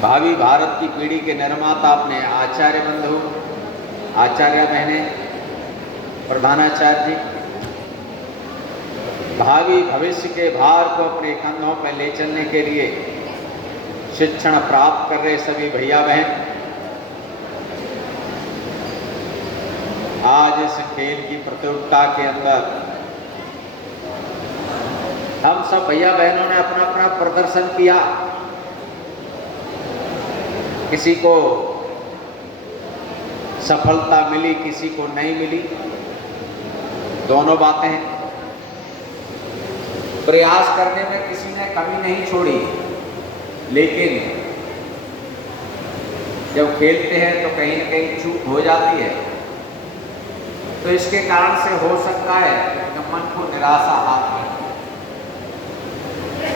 भावी भारत की पीढ़ी के निर्माता अपने आचार्य बंधु, आचार्य बहने, प्रधानाचार्य जी, भावी भविष्य के भार को अपने कंधों पर ले चलने के लिए शिक्षण प्राप्त कर रहे सभी भैया बहन, आज इस खेल की प्रतियोगिता के अंदर हम सब भैया बहनों ने अपना अपना प्रदर्शन किया। किसी को सफलता मिली, किसी को नहीं मिली, दोनों बातें हैं। प्रयास करने में किसी ने कमी नहीं छोड़ी, लेकिन जब खेलते हैं तो कहीं न कहीं चूक हो जाती है। तो इसके कारण से हो सकता है कि मन को निराशा हाथ लगती है,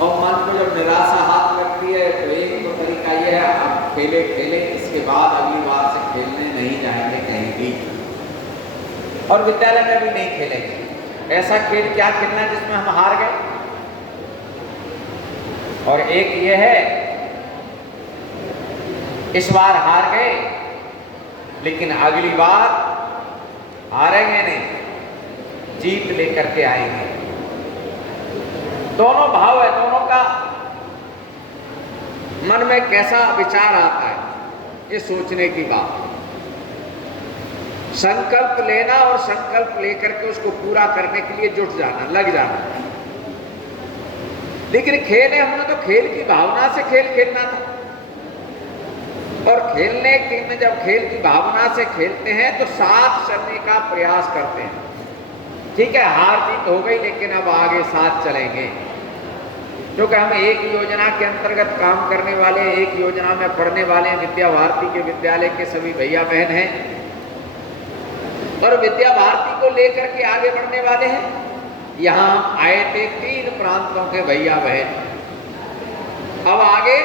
और मन को जब निराशा हाथ लगती है तो एक तो तरीका यह है, आप खेले खेले, इसके बाद अगली बार से खेलने नहीं जाएंगे कहीं भी, और विद्यालय में भी नहीं खेलेंगे। ऐसा खेल क्या खेलना जिसमें हम हार गए। और एक ये है, इस बार हार गए लेकिन अगली बार हारेंगे नहीं, जीत लेकर के आएंगे। दोनों भाव है, दोनों का मन में कैसा विचार आता है, ये सोचने की बात। संकल्प लेना और संकल्प लेकर के उसको पूरा करने के लिए जुट जाना, लग जाना। लेकिन खेल है, हमने तो खेल की भावना से खेल खेलना था, और खेलने के में जब खेल की भावना से खेलते हैं तो साथ चलने का प्रयास करते हैं। ठीक है, हार जीत हो गई, लेकिन अब आगे साथ चलेंगे, क्योंकि हम एक योजना के अंतर्गत काम करने वाले, एक योजना में पढ़ने वाले विद्या भारती के विद्यालय के सभी भैया बहन हैं, और विद्या भारती को लेकर के आगे बढ़ने वाले हैं। यहाँ आए थे 3 प्रांतों के भैया बहन, अब आगे,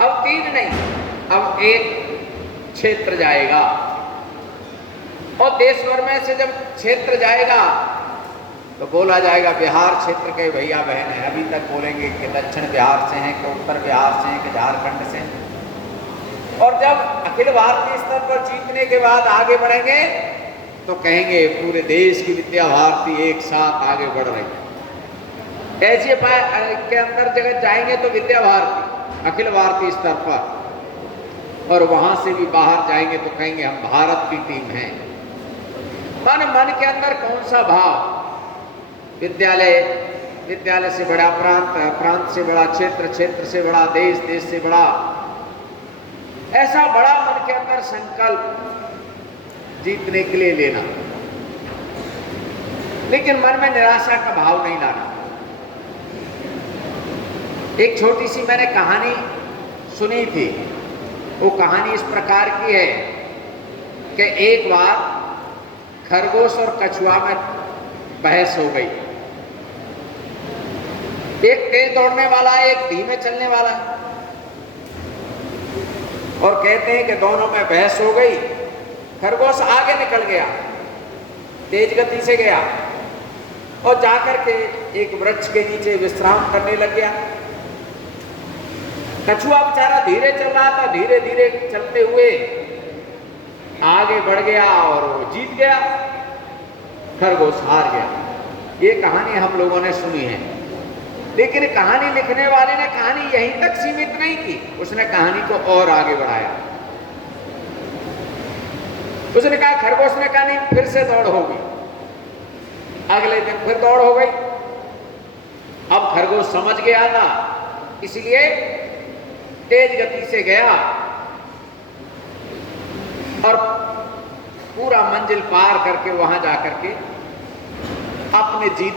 अब 3 नहीं, अब 1 क्षेत्र जाएगा, और देश भर में से जब क्षेत्र जाएगा तो बोला जाएगा बिहार क्षेत्र के भैया बहन हैं। अभी तक बोलेंगे कि दक्षिण बिहार से हैं, कि उत्तर बिहार से हैं, कि झारखंड से हैं। और जब अखिल भारतीय स्तर पर जीतने के बाद आगे बढ़ेंगे तो कहेंगे पूरे देश की विद्या भारती एक साथ आगे बढ़ रही है। ऐसे के अंदर जगह जाएंगे तो विद्या भारती अखिल भारतीय स्तर पर, और वहां से भी बाहर जाएंगे तो कहेंगे हम भारत की टीम है। मन के अंदर कौन सा भाव, विद्यालय से बड़ा प्रांत, प्रांत से बड़ा क्षेत्र, क्षेत्र से बड़ा देश, देश से बड़ा, ऐसा बड़ा मन के अंदर संकल्प जीतने के लिए लेना, लेकिन मन में निराशा का भाव नहीं लाना। एक छोटी सी मैंने कहानी सुनी थी, वो कहानी इस प्रकार की है कि एक बार खरगोश और कछुआ में बहस हो गई। एक तेज दौड़ने वाला है, एक धीमे चलने वाला है, और कहते हैं कि दोनों में बहस हो गई। खरगोश आगे निकल गया, तेज गति से गया, और जाकर के एक वृक्ष के नीचे विश्राम करने लग गया। कछुआ बेचारा धीरे चल रहा था, धीरे धीरे चलते हुए आगे बढ़ गया और वो जीत गया, खरगोश हार गया। ये कहानी हम लोगों ने सुनी है, लेकिन कहानी लिखने वाले ने कहानी यहीं तक सीमित नहीं की, उसने कहानी को और आगे बढ़ाया। उसने कहा, खरगोश ने कहा नहीं, फिर से दौड़ होगी। अगले दिन फिर दौड़ हो गई। अब खरगोश समझ गया था, इसलिए तेज गति से गया और पूरा मंजिल पार करके वहां जाकर के अपने जीत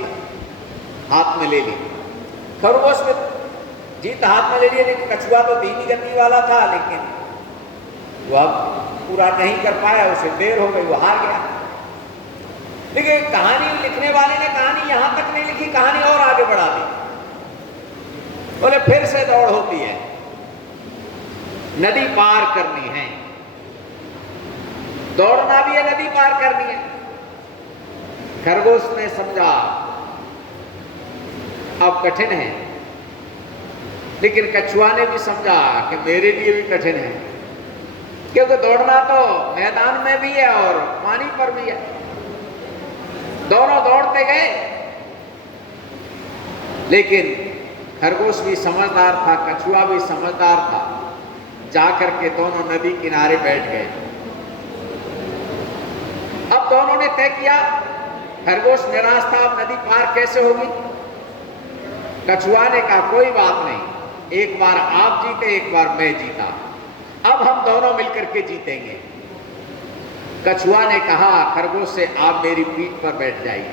हाथ में ले ली। खरगोश ने जीत हाथ में ले ली, लेकिन कछुआ तो धीमी गति वाला था, लेकिन वह पूरा नहीं कर पाया, उसे देर हो गई, वो हार गया। लेकिन कहानी लिखने वाले ने कहानी यहां तक नहीं लिखी, कहानी और आगे बढ़ा दी। बोले फिर से दौड़ होती है, नदी पार करनी है, दौड़ना भी है, नदी पार करनी है। खरगोश ने समझा अब कठिन है, लेकिन कछुआ ने भी समझा कि मेरे लिए भी कठिन है, क्योंकि दौड़ना तो मैदान में भी है और पानी पर भी है। दोनों दौड़ते गए, लेकिन खरगोश भी समझदार था, कछुआ भी समझदार था। जाकर के दोनों नदी किनारे बैठ गए। अब दोनों ने तय किया, खरगोश निराश था, अब नदी पार कैसे होगी। कछुआ ने कहा कोई बात नहीं, एक बार आप जीते एक बार मैं जीता, अब हम दोनों मिलकर के जीतेंगे। कछुआ ने कहा खरगोश से आप मेरी पीठ पर बैठ जाइए।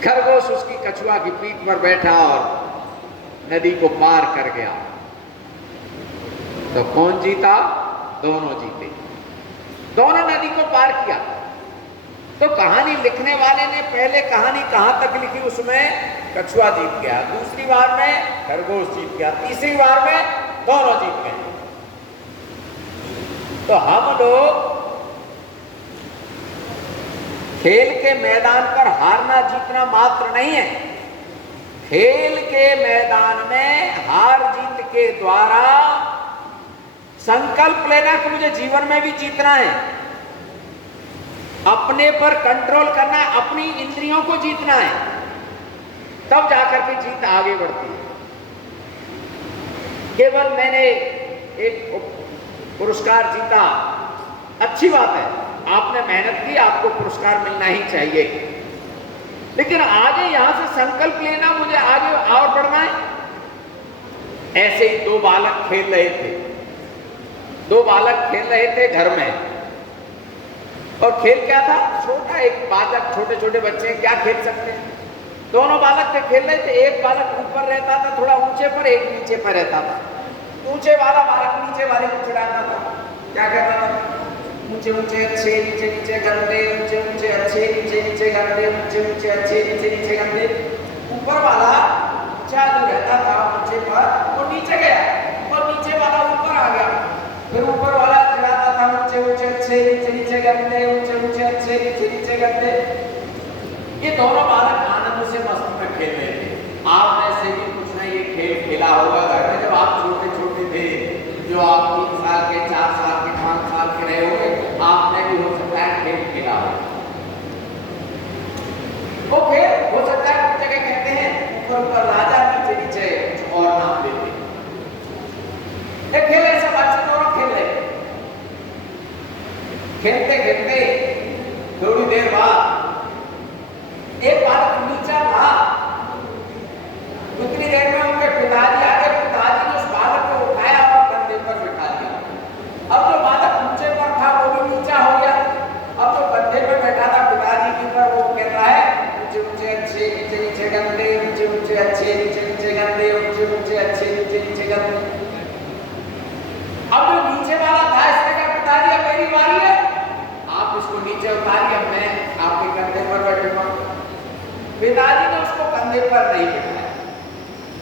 खरगोश उसकी कछुआ की पीठ पर बैठा और नदी को पार कर गया। तो कौन जीता? दोनों जीते, दोनों नदी को पार किया। तो कहानी लिखने वाले ने पहले कहानी कहां तक लिखी, उसमें कछुआ जीत गया, दूसरी बार में खरगोश जीत गया, तीसरी बार में दोनों जीत गए। तो हम लोग खेल के मैदान पर हारना जीतना मात्र नहीं है, खेल के मैदान में हार जीत के द्वारा संकल्प लेना कि मुझे जीवन में भी जीतना है, अपने पर कंट्रोल करना है, अपनी इंद्रियों को जीतना है, तब जाकर के जीत आगे बढ़ती है। केवल मैंने एक पुरस्कार जीता, अच्छी बात है, आपने मेहनत की, आपको पुरस्कार मिलना ही चाहिए, लेकिन आगे यहां से संकल्प लेना, मुझे आगे और बढ़ना है। ऐसे ही दो बालक खेल रहे थे, दो बालक खेल रहे थे घर में, और खेल क्या था? छोटा एक बालक, छोटे छोटे बच्चे क्या खेल सकते हैं, दोनों बालक थे, खेल रहे थे। एक बालक ऊपर रहता था थोड़ा ऊंचे पर, एक नीचे पर रहता था। ऊंचे वाला बालक नीचे वाले को चिढ़ाता था, क्या कहता था? ऊंचे ऊंचे अच्छे, नीचे नीचे गंदे, ऊंचे ऊंचे अच्छे, नीचे नीचे गंदे, ऊंचे ऊंचे अच्छे, नीचे नीचे गंदे। ऊपर वाला ऊंचा जो रहता था ऊंचे पर, वो नीचे गया, और नीचे वाला ऊपर आ गया। फिर ऊपर वाला चिढ़ाता था, ऊंचे ऊंचे अच्छे, नीचे नीचे गंदे, ऊंचे ऊंचे अच्छे, नीचे नीचे गंदे। ये दोनों बालक आनंद से मस्त में खेल रहे थे। आपने से भी कुछ ना ये खेल खेला होगा घर में, जब आप छोटे छोटे थे, जो आप 3 साल के, 4 साल के, 5 साल के रहे होंगे, आपने भी हो सकता है खेल खेला हो। वो खेल हो सकता है कुछ जगह कहते हैं ऊपर ऊपर राजा, नीचे नीचे कुछ और नाम देते। खेल ऐसा बच्चे दोनों खेल रहे, खेलते खेलते थोड़ी देर बाद एक बालक नीचा था, उतनी देर में उनके पिताजी आके, पिताजी ने उस बालक को उठाया और कंधे पर बिठा दिया। अब जो बालक ऊंचे पर था वो भी नीचा हो गया, अब जो कंधे पर बैठा था पिताजी के पर, वो कह रहा है ऊंचे ऊंचे अच्छे, नीचे नीचे गंदे, ऊंचे ऊंचे अच्छे, नीचे नीचे गंदे, ऊंचे ऊंचे अच्छे, नीचे नीचे गंदे। अब जो नीचे वाला था इसने कहा पिताजी अब मेरी बारी है, आप इसको नीचे उतारिए, मैं आपके कंधे पर बैठूंगा। पिताजी ने उसको कंधे पर नहीं बैठाया।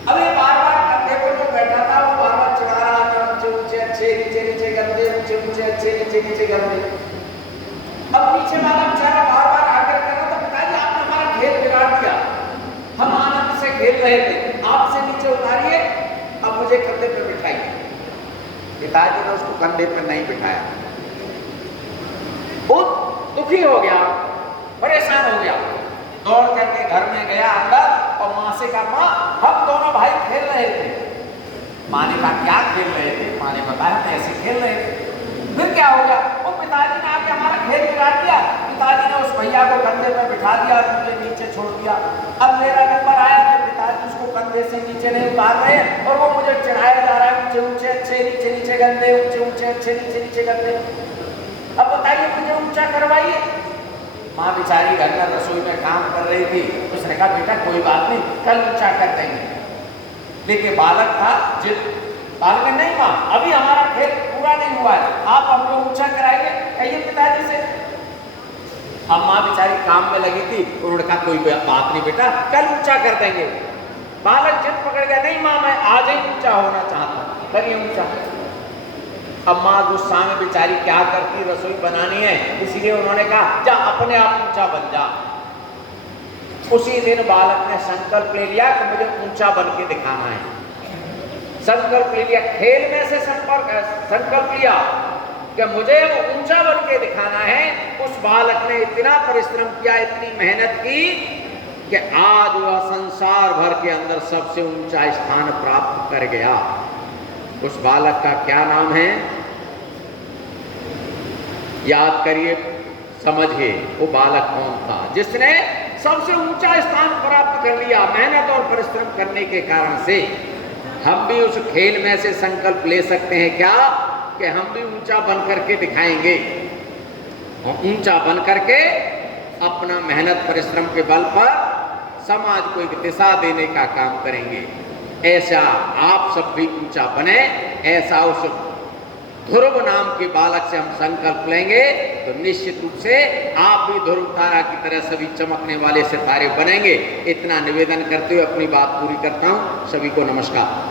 अब ये बार बार कंधे पर जो बैठा था वो बार बार चिढ़ा रहा था, ऊंचे ऊंचे अच्छे, नीचे नीचे गंदे, ऊंचे ऊंचे अच्छे, नीचे नीचे गंदे। अब नीचे वाला बेचारा बार बार आकर कह रहा था पिताजी आपने हमारा खेल बिगाड़ दिया, हम आनंद से खेल रहे थे, आपसे नीचे उतारिए, अब मुझे कंधे पर बिठाइए। पिताजी ने उसको कंधे पर नहीं बिठाया, बहुत दुखी हो गया, परेशान हो गया, दौड़ करके घर में गया अंदर और माँ से कहा माँ हम दोनों भाई खेल रहे थे। माँ ने कहा क्या खेल रहे थे? माँ ने बताया हम ऐसे खेल रहे थे। फिर क्या हो गया? वो पिताजी ने आके हमारा खेल बिगाड़ दिया, पिताजी ने उस भैया को कंधे पर बिठा दिया और मुझे नीचे छोड़ दिया। अब मेरा नंबर आया कि पिताजी उसको कंधे से नीचे नहीं उतार रहे हैं और वो मुझे चढ़ाया जा रहा है, ऊंचे ऊंचे अच्छे, नीचे नीचे गंदे, ऊंचे ऊंचे अच्छे, नीचे नीचे गंदे। अब बताइए मुझे ऊंचा करवाइए। माँ बेचारी घर में रसोई में काम कर रही थी, उसने कहा बेटा कोई बात नहीं, कल ऊंचा कर देंगे। लेकिन बालक था जिद, बालक ने नहीं माँ अभी हमारा खेल पूरा नहीं हुआ है, आप हमको ऊंचा कराएंगे, कहिए पिताजी से। अब माँ बेचारी काम में लगी थी, उन्होंने कहा कोई बात नहीं बेटा कल ऊंचा कर देंगे। बालक जिद पकड़ गया, नहीं माँ मैं आज ही ऊंचा होना चाहता, करिए ऊंचा। अब माँ गुस्सा में बेचारी क्या करती, रसोई बनानी है, इसीलिए उन्होंने कहा जा अपने आप ऊंचा बन जा। उसी दिन बालक ने संकल्प ले लिया कि मुझे ऊंचा बन के दिखाना है। संकल्प ले लिया, खेल में से संकल्प लिया कि मुझे ऊंचा बन के दिखाना है। उस बालक ने इतना परिश्रम किया, इतनी मेहनत की कि आज वह संसार भर के अंदर सबसे ऊंचा स्थान प्राप्त कर गया। उस बालक का क्या नाम है? याद करिए, समझिए वो बालक कौन था जिसने सबसे ऊंचा स्थान प्राप्त कर लिया मेहनत और परिश्रम करने के कारण से। हम भी उस खेल में से संकल्प ले सकते हैं क्या कि हम भी ऊंचा बन करके दिखाएंगे, और ऊंचा बन करके अपना मेहनत परिश्रम के बल पर समाज को एक दिशा देने का काम करेंगे। ऐसा आप सब भी ऊंचा बने, ऐसा उस ध्रुव नाम के बालक से हम संकल्प लेंगे तो निश्चित रूप से आप भी ध्रुव तारा की तरह सभी चमकने वाले सितारे बनेंगे। इतना निवेदन करते हुए अपनी बात पूरी करता हूं। सभी को नमस्कार।